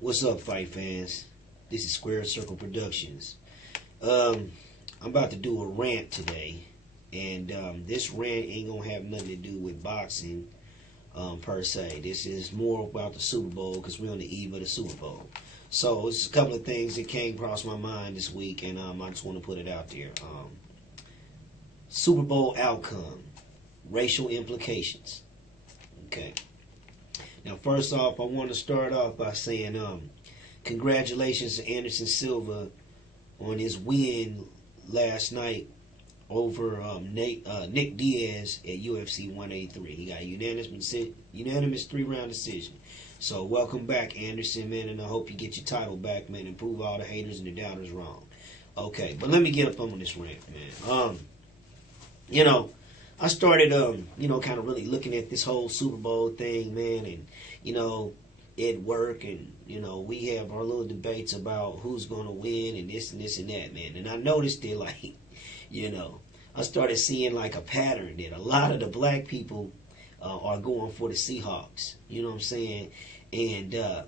What's up, fight fans? This is Square Circle Productions. I'm about to do a rant today, and this rant ain't gonna have nothing to do with boxing per se. This is more about the Super Bowl because we're on the eve of the Super Bowl. So it's a couple of things that came across my mind this week, and I just want to put it out there. Super Bowl outcome, racial implications. Okay. Now, first off, I want to start off by saying congratulations to Anderson Silva on his win last night over Nick Diaz at UFC 183. He got a unanimous 3-round decision. So welcome back, Anderson, man, and I hope you get your title back, man, and prove all the haters and the doubters wrong. Okay, but let me get up on this rant, man. I started, kind of really looking at this whole Super Bowl thing, man, and, at work, and, we have our little debates about who's going to win and this and that, man. And I noticed that, like, I started seeing, like, a pattern that a lot of the black people are going for the Seahawks, you know what I'm saying? And, I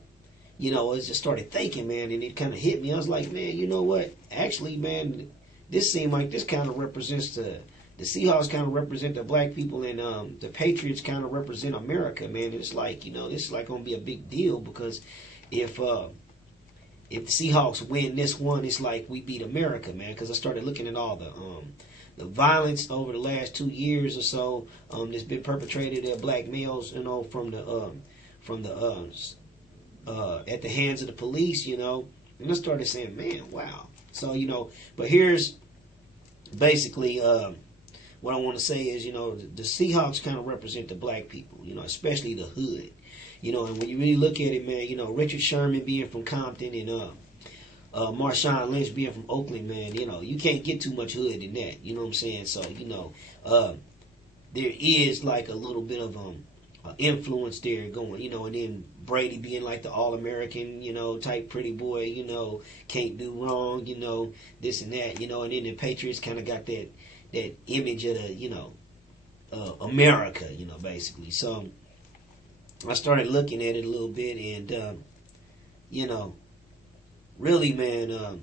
just started thinking, man, and it kind of hit me. I was like, man, you know what? Actually, man, this seemed like this kind of represents the Seahawks kind of represent the black people, and the Patriots kind of represent America, man. And it's like, this is like going to be a big deal, because if the Seahawks win this one, it's like we beat America, man. Because I started looking at all the violence over the last 2 years or so that's been perpetrated at black males, from the at the hands of the police, and I started saying, man, wow. So but here's basically what I want to say is, the Seahawks kind of represent the black people, especially the hood, and when you really look at it, man, Richard Sherman being from Compton and Marshawn Lynch being from Oakland, man, you can't get too much hood in that, you know what I'm saying? So, there is like a little bit of influence there going, and then Brady being like the all-American, type pretty boy, can't do wrong, this and that, and then the Patriots kind of got that image of the, America, basically. So I started looking at it a little bit, and, really, man,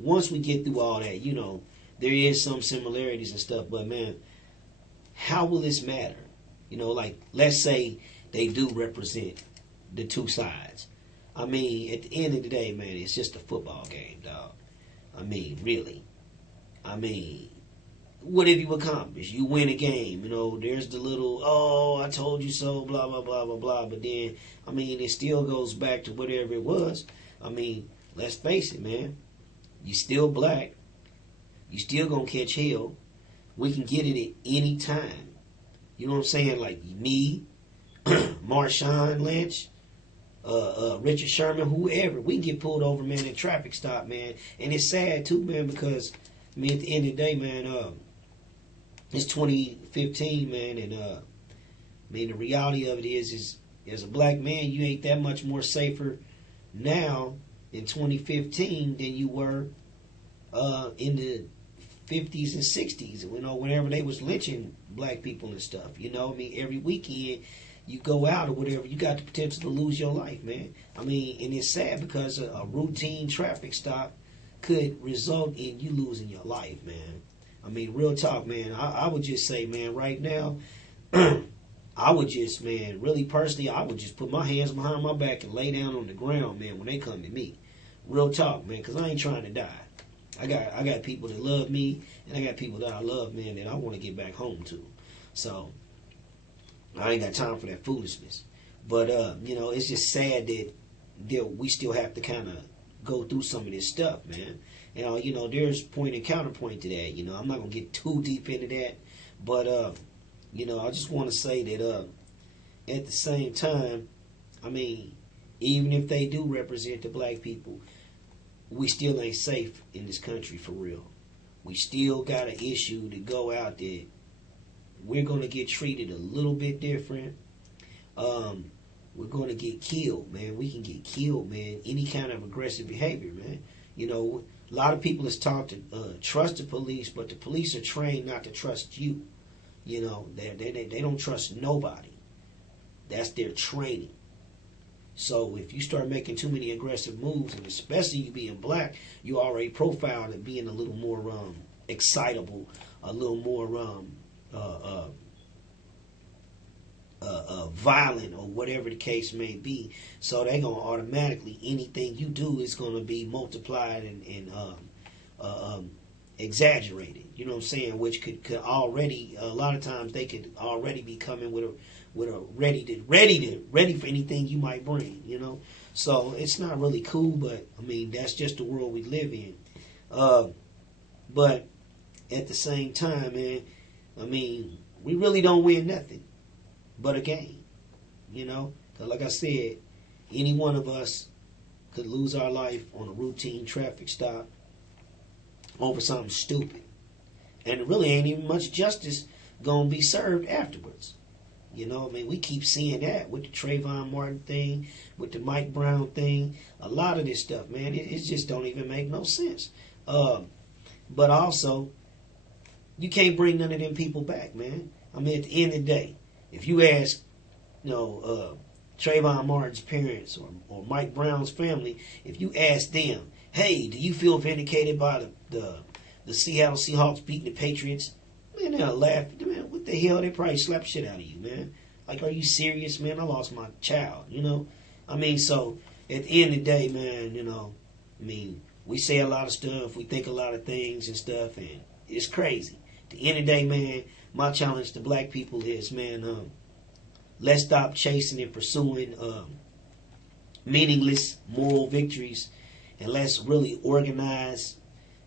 once we get through all that, there is some similarities and stuff, but, man, how will this matter? Like, let's say they do represent the two sides. At the end of the day, man, it's just a football game, dog. Really. What have you accomplished? You win a game, there's the little, oh, I told you so, blah, blah, blah, blah, blah. But then, it still goes back to whatever it was. Let's face it, man. You still black. You still gonna catch hell. We can get it at any time. You know what I'm saying? Like me, Marshawn Lynch, Richard Sherman, whoever. We can get pulled over, man, in a traffic stop, man. And it's sad, too, man, because at the end of the day, man, it's 2015, man, and the reality of it is as a black man, you ain't that much more safer now in 2015 than you were in the 50s and 60s, whenever they was lynching black people and stuff. Every weekend you go out or whatever, you got the potential to lose your life, man. And it's sad because a routine traffic stop could result in you losing your life, man. Real talk, man. I would just say, man, right now, I would just, man, really personally, I would just put my hands behind my back and lay down on the ground, man, when they come to me. Real talk, man, because I ain't trying to die. I got people that love me, and I got people that I love, man, that I want to get back home to. So I ain't got time for that foolishness. But it's just sad that we still have to kind of go through some of this stuff, man. There's point and counterpoint to that. I'm not gonna get too deep into that, but I just want to say that at the same time, even if they do represent the black people, we still ain't safe in this country for real. We still got an issue to go out there. We're gonna get treated a little bit different. We're gonna get killed, man. We can get killed, man. Any kind of aggressive behavior, man. A lot of people is taught to trust the police, but the police are trained not to trust you. They don't trust nobody. That's their training. So if you start making too many aggressive moves, and especially you being black, you already profiled as being a little more excitable, a little more violent, or whatever the case may be. So they're gonna automatically, anything you do is gonna be multiplied and exaggerated. You know what I'm saying? Which could already, a lot of times they could already be coming with a ready for anything you might bring. You know, so it's not really cool. But I mean, that's just the world we live in. But at the same time, man, I mean, we really don't win nothing but a game. You know, 'cause like I said, any one of us could lose our life on a routine traffic stop over something stupid, and it really ain't even much justice gonna be served afterwards. You know, I mean, we keep seeing that with the Trayvon Martin thing, with the Mike Brown thing. A lot of this stuff, man, it just don't even make no sense. But also, you can't bring none of them people back, man. I mean, at the end of the day, if you ask, you know, Trayvon Martin's parents or Mike Brown's family, if you ask them, hey, do you feel vindicated by the Seattle Seahawks beating the Patriots? Man, they'll laugh. Man, what the hell? They probably slap shit out of you, man. Like, are you serious, man? I lost my child, you know? I mean, so, at the end of the day, man, you know, I mean, we say a lot of stuff, we think a lot of things and stuff, and it's crazy. At the end of the day, man, my challenge to black people is, man, let's stop chasing and pursuing meaningless moral victories, and let's really organize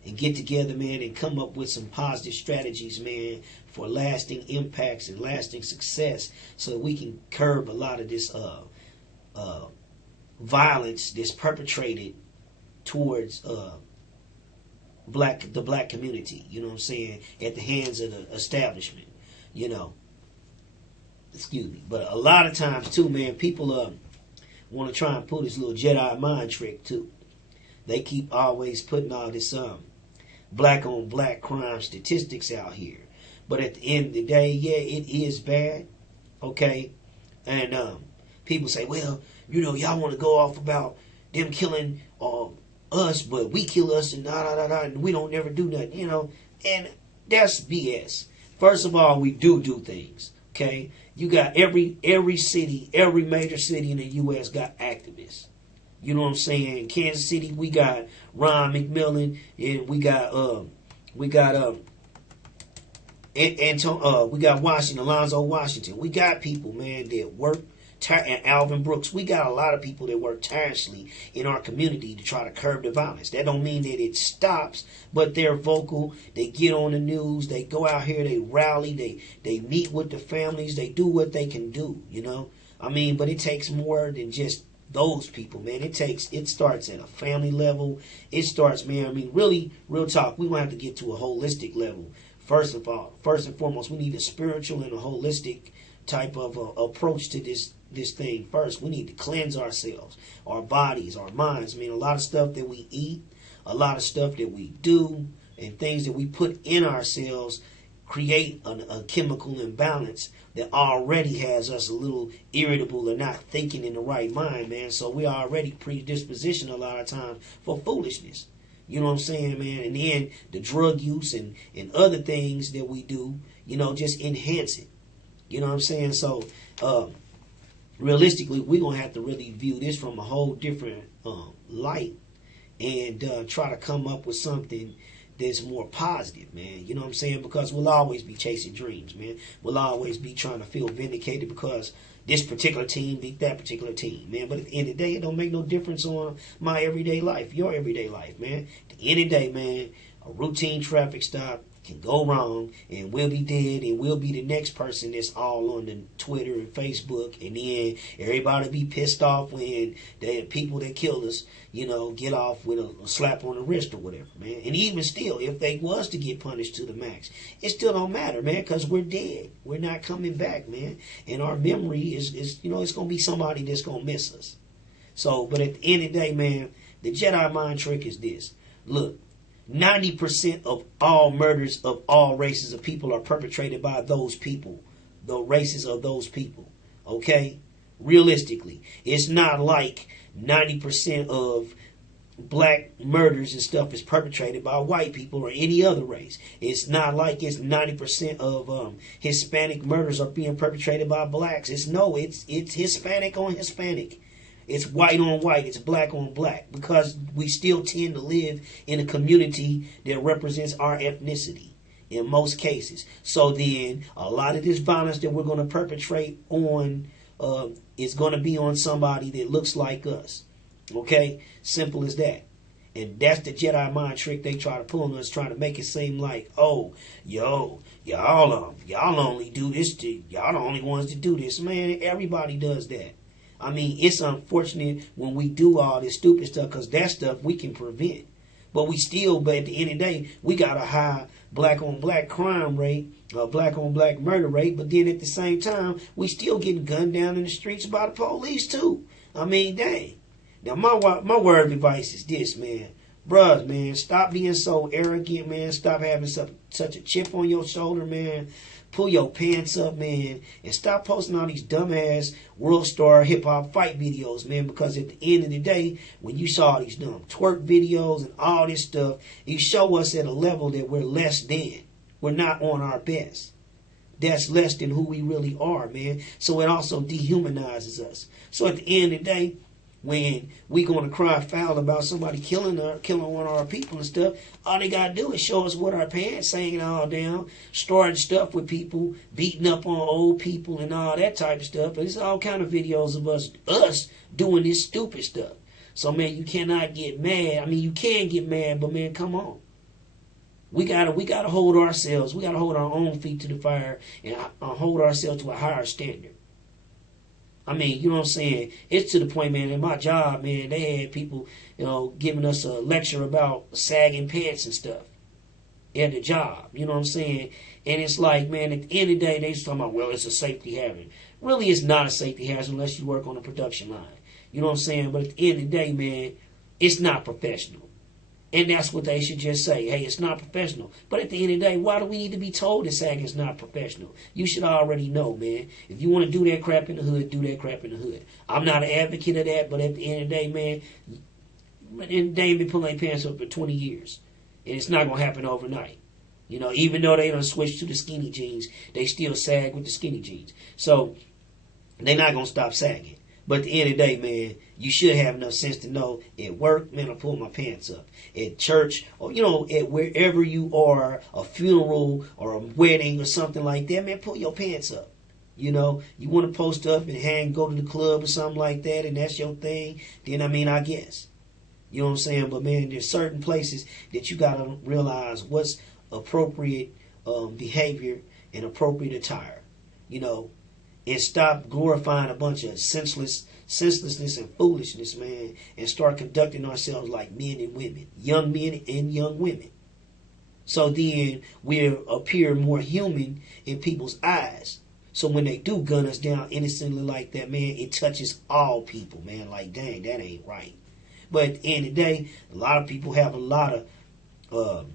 and get together, man, and come up with some positive strategies, man, for lasting impacts and lasting success, so we can curb a lot of this violence that's perpetrated towards the black community. You know what I'm saying? At the hands of the establishment. You know. Excuse me. But a lot of times too, man, people want to try and pull this little Jedi mind trick too. They keep always putting all this black on black crime statistics out here. But at the end of the day, yeah, it is bad. Okay? And people say, well, you know, y'all want to go off about them killing us, but we kill us and and we don't never do nothing, you know. And that's BS. First of all, we do things. Okay? You got every city, every major city in the U.S. got activists. You know what I'm saying? In Kansas City, we got Ron McMillan, and we got Washington, Alonzo Washington. We got people, man, that work. And Alvin Brooks. We got a lot of people that work tirelessly in our community to try to curb the violence. That don't mean that it stops, but they're vocal. They get on the news. They go out here. They rally. They meet with the families. They do what they can do, you know. I mean, but it takes more than just those people, man. It starts at a family level. It starts, man, I mean, really, real talk, we're going to have to get to a holistic level. First and foremost, we need a spiritual and a holistic type of approach to this thing first. We need to cleanse ourselves, our bodies, our minds. I mean, a lot of stuff that we eat, a lot of stuff that we do, and things that we put in ourselves create a chemical imbalance that already has us a little irritable and not thinking in the right mind, man. So we are already predispositioned a lot of times for foolishness. You know what I'm saying, man? And then the drug use and other things that we do, you know, just enhance it. You know what I'm saying? So, realistically, we're going to have to really view this from a whole different light and try to come up with something that's more positive, man. You know what I'm saying? Because we'll always be chasing dreams, man. We'll always be trying to feel vindicated because this particular team beat that particular team, man. But at the end of the day, it don't make no difference on my everyday life, your everyday life, man. At the end of the day, man, a routine traffic stop can go wrong, and we'll be dead, and we'll be the next person that's all on the Twitter and Facebook, and then everybody be pissed off when the people that killed us, you know, get off with a slap on the wrist or whatever, man. And even still, if they was to get punished to the max, it still don't matter, man, because we're dead. We're not coming back, man. And our memory is you know, it's going to be somebody that's going to miss us. So, but at the end of the day, man, the Jedi mind trick is this. Look, 90% of all murders of all races of people are perpetrated by those people, the races of those people. Okay? Realistically, it's not like 90% of black murders and stuff is perpetrated by white people or any other race. It's not like it's 90% of Hispanic murders are being perpetrated by blacks. It's Hispanic on Hispanic. It's white on white. It's black on black, because we still tend to live in a community that represents our ethnicity in most cases. So then a lot of this violence that we're going to perpetrate on is going to be on somebody that looks like us. Okay? Simple as that. And that's the Jedi mind trick they try to pull on us, trying to make it seem like, oh, y'all only do this y'all the only ones to do this. Man, everybody does that. I mean, it's unfortunate when we do all this stupid stuff, because that stuff we can prevent. But at the end of the day, we got a high black on black crime rate, black on black murder rate, but then at the same time, we still getting gunned down in the streets by the police too. I mean, dang. Now, my word of advice is this, man. Bruh, man, stop being so arrogant, man. Stop having such a chip on your shoulder, man. Pull your pants up, man. And stop posting all these dumbass world star hip-hop fight videos, man. Because at the end of the day, when you saw these dumb twerk videos and all this stuff, you show us at a level that we're less than. We're not on our best. That's less than who we really are, man. So it also dehumanizes us. So at the end of the day, when we going to cry foul about somebody killing one of our people and stuff, all they got to do is show us with our pants hanging all down, starting stuff with people, beating up on old people and all that type of stuff. But it's all kind of videos of us doing this stupid stuff. So, man, you cannot get mad. I mean, you can get mad, but, man, come on. We gotta hold ourselves. We gotta hold our own feet to the fire and hold ourselves to a higher standard. I mean, you know what I'm saying? It's to the point, man, in my job, man, they had people, giving us a lecture about sagging pants and stuff at the job. You know what I'm saying? And it's like, man, at the end of the day, they just talking about, well, it's a safety hazard. Really, it's not a safety hazard unless you work on a production line. You know what I'm saying? But at the end of the day, man, it's not professional. And that's what they should just say. Hey, it's not professional. But at the end of the day, why do we need to be told that sagging is not professional? You should already know, man. If you want to do that crap in the hood, do that crap in the hood. I'm not an advocate of that, but at the end of the day, man, they ain't been pulling their pants up for 20 years. And it's not going to happen overnight. Even though they done switched to the skinny jeans, they still sag with the skinny jeans. So, they're not going to stop sagging. But at the end of the day, man, you should have enough sense to know at work, man, I pull my pants up. At church, or, at wherever you are, a funeral or a wedding or something like that, man, pull your pants up. You want to post up and go to the club or something like that, and that's your thing, then, I guess. You know what I'm saying? But, man, there's certain places that you got to realize what's appropriate behavior and appropriate attire. And stop glorifying a bunch of senselessness and foolishness, man, and start conducting ourselves like men and women, young men and young women. So then we appear more human in people's eyes. So when they do gun us down innocently like that, man, it touches all people, man. Like, dang, that ain't right. But at the end of the day, a lot of people have a lot of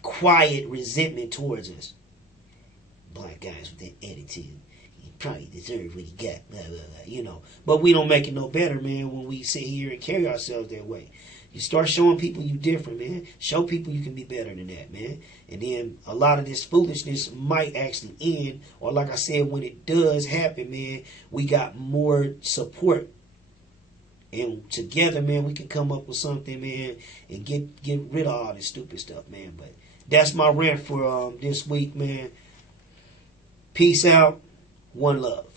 quiet resentment towards us. Black guys with that attitude, he probably deserve what he got, blah, blah, blah, But we don't make it no better, man, when we sit here and carry ourselves that way. You start showing people you different, man. Show people you can be better than that, man. And then a lot of this foolishness might actually end, or like I said, when it does happen, man, we got more support. And together, man, we can come up with something, man, and get rid of all this stupid stuff, man. But that's my rant for this week, man. Peace out. One love.